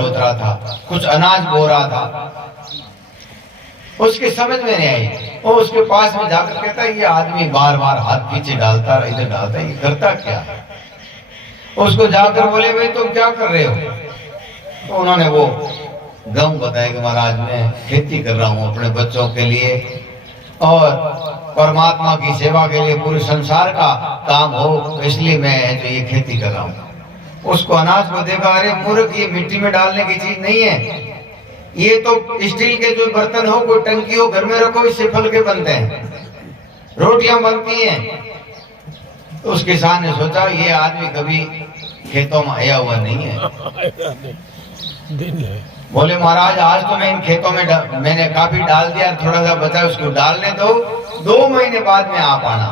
सोच रहा था, कुछ अनाज बो रहा था। उसके समझ में नहीं आई। वो उसके पास में जाकर कहता है ये आदमी बार बार हाथ पीछे डालता इधर डालता, ये करता क्या है? उसको जाकर बोले भाई तुम क्या कर रहे हो? तो उन्होंने वो गम बताया कि महाराज मैं खेती कर रहा हूँ अपने बच्चों के लिए और परमात्मा की सेवा के लिए, पूरे संसार का काम हो इसलिए मैं जो ये खेती कर रहा हूँ। उसको अनाज को देखा, अरे मूर्ख ये मिट्टी में डालने की चीज नहीं है, ये तो स्टील के जो बर्तन हो, कोई टंकी हो, घर में रखो, इससे फल के बनते हैं, रोटियां बनती हैं। तो उस किसान ने सोचा ये आदमी कभी खेतों में आया हुआ नहीं है। बोले महाराज आज तो मैं इन खेतों में मैंने काफी डाल दिया, थोड़ा सा बचा, उसको डालने दो, 2 महीने बाद में आप आना।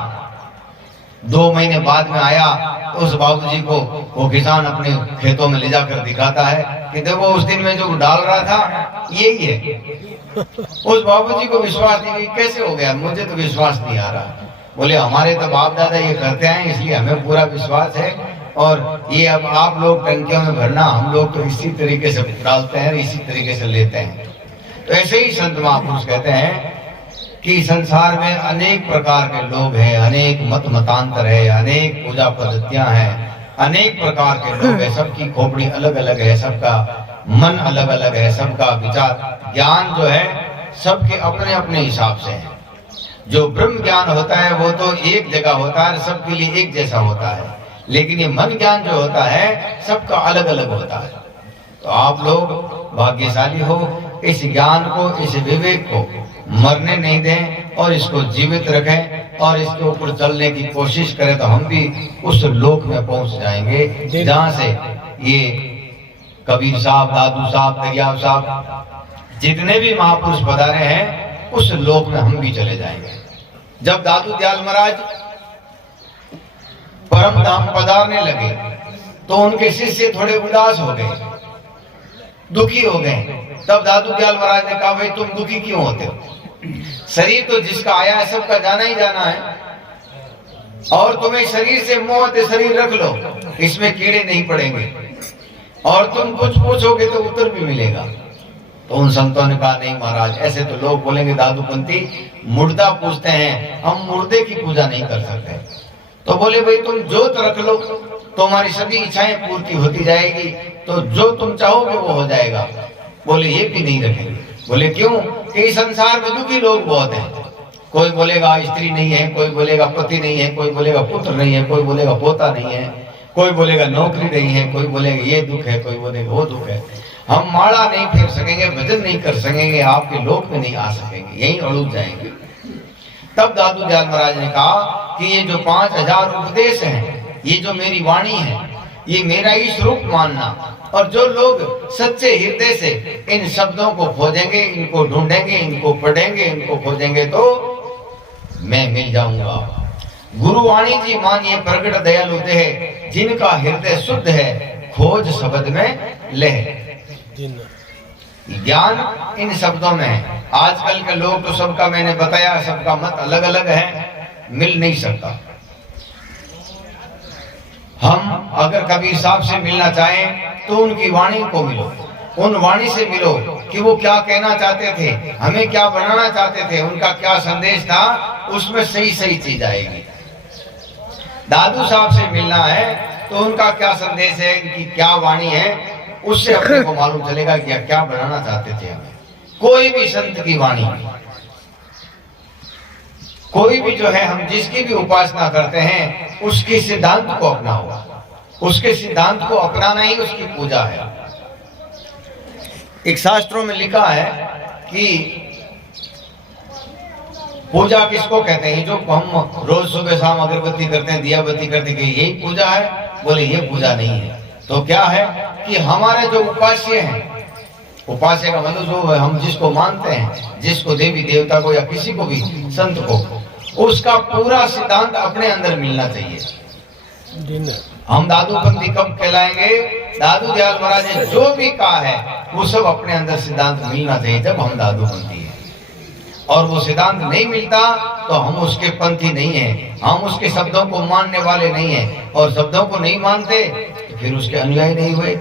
2 महीने बाद में आया तो उस बाबूजी को वो किसान अपने खेतों में ले जाकर दिखाता है कि देखो उस दिन में जो डाल रहा था यही है। उस बाबूजी को विश्वास नहीं, कैसे हो गया, मुझे तो विश्वास नहीं आ रहा। बोले हमारे तो बाप दादा ये करते हैं इसलिए हमें पूरा विश्वास है, और ये अब आप लोग टंकियों में भरना, हम लोग तो इसी तरीके से डालते हैं, इसी तरीके से लेते हैं। तो ऐसे ही संत महापुरुष कहते हैं कि संसार में अनेक प्रकार के लोग हैं, अनेक मत मतांतर है, अनेक पूजा पद्धतियां हैं, अनेक प्रकार के लोग हैं, सबकी खोपड़ी अलग अलग है, सबका मन अलग अलग है, सबका विचार ज्ञान जो है सबके अपने अपने हिसाब से है। जो ब्रह्म ज्ञान होता है वो तो एक जगह होता है, सबके लिए एक जैसा होता है, लेकिन ये मन ज्ञान जो होता है सबका अलग अलग होता है। तो आप लोग भाग्यशाली हो, इस ज्ञान को, इस विवेक को मरने नहीं दें और इसको जीवित रखें और इसके ऊपर चलने की कोशिश करें, तो हम भी उस लोक में पहुंच जाएंगे जहां से ये कबीर साहब, दादू साहब, दरियाव साहब, जितने भी महापुरुष पधारे हैं उस लोक में हम भी चले जाएंगे। जब दादू दयाल महाराज परम धाम पधारने लगे तो उनके शिष्य थोड़े उदास हो गए, दुखी हो गए। तब दादू दयाल महाराज ने कहा भाई तुम दुखी क्यों होते हो? शरीर तो जिसका आया है सबका जाना ही जाना है, और तुम्हें शरीर से मोह है, शरीर रख लो, इसमें कीड़े नहीं पड़ेंगे, और तुम कुछ पूछोगे तो उत्तर भी मिलेगा। तो उन संतों ने कहा नहीं महाराज, ऐसे तो लोग बोलेंगे दादूपंथी मुर्दा पूजते हैं, हम मुर्दे की पूजा नहीं कर सकते। तो बोले भाई तुम जोत रख लो, तुम्हारी सभी इच्छाएं पूर्ति होती जाएगी, तो जो तुम चाहोगे वो हो जाएगा। बोले ये भी नहीं रखेंगे। बोले क्यों? कि संसार में दुखी लोग बहुत हैं, कोई बोलेगा स्त्री नहीं है, कोई बोलेगा पति नहीं है, कोई बोलेगा पुत्र नहीं है, कोई बोलेगा पोता नहीं है, कोई बोलेगा नौकरी नहीं है, कोई बोलेगा ये दुख है, कोई बोलेगा वो दुख है। हम माला नहीं फेर सकेंगे, भजन नहीं कर सकेंगे, आपके लोक में नहीं आ सकेंगे, यहीं अड़ूज जाएंगे। तब दादू दयाल महाराज ने कहा कि ये जो 5000 उपदेश हैं, ये जो मेरी वाणी है, ये मेरा ही स्वरूप मानना, और जो लोग सच्चे हृदय से इन शब्दों को खोजेंगे, इनको ढूंढेंगे, इनको पढ़ेंगे, इनको खोजेंगे, तो मैं मिल जाऊंगा। गुरुवाणी जी मानिए प्रगट दयालु देह, जिनका हृदय शुद्ध है, खोज शब्द में लह। ज्ञान इन शब्दों में है। आजकल के लोग तो सबका मैंने बताया, सबका मत अलग अलग है, मिल नहीं सकता। हम अगर कबीर साहब से मिलना चाहें तो उनकी वाणी को मिलो, उन वाणी से मिलो कि वो क्या कहना चाहते थे, हमें क्या बनाना चाहते थे, उनका क्या संदेश था, उसमें सही सही चीज आएगी। दादू साहब से मिलना है तो उनका क्या संदेश है, इनकी क्या वाणी है, उससे अपने को मालूम चलेगा कि क्या बनाना चाहते थे हमें। कोई भी संत की वाणी, कोई भी जो है, हम जिसकी भी उपासना करते हैं उसके सिद्धांत को अपनाओ, उसके सिद्धांत को अपनाना ही उसकी पूजा है। एक शास्त्रों में लिखा है कि पूजा किसको कहते हैं? जो हम रोज सुबह शाम अगरबत्ती करते हैं, दिया बत्ती करते हैं, यही पूजा है? बोले ये पूजा नहीं है। तो क्या है कि हमारे जो उपास्य हैं, उपास्य का मतलब जो हम जिसको मानते हैं, जिसको देवी देवता को या किसी को भी संत को, उसका पूरा सिद्धांत अपने अंदर मिलना चाहिए। हम दादूपंथी कब कहलाएंगे? दादू दयाल महाराज ने जो भी कहा है वो सब अपने अंदर सिद्धांत मिलना चाहिए, जब हम दादूपंथी हैं। और वो सिद्धांत नहीं मिलता तो हम उसके पंथी नहीं हैं, हम उसके शब्दों को मानने वाले नहीं हैं, और शब्दों को नहीं मानते तो फिर उसके अनुयायी नहीं हुए।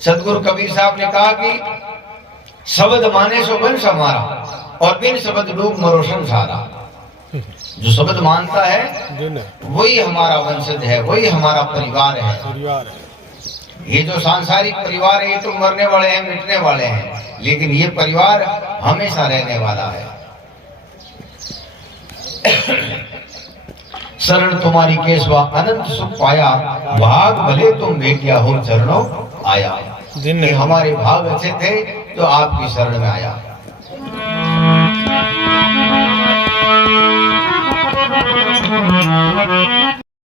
सदगुरु कबीर साहब ने कहा कि शब्द माने सो वंश हमारा, और बिन शब्द डूब मरो संसारा। जो शब्द मानता है वही हमारा वंशज है, वही हमारा परिवार है। ये जो सांसारिक परिवार है ये तो मरने वाले हैं, मिटने वाले हैं, लेकिन ये परिवार हमेशा रहने वाला है। शरण तुम्हारी केशवा अनंत सुख पाया, भाग भले तुम भेटिया हो चरणों आया। ये हमारे भाग अच्छे थे तो आपकी शरण में आया।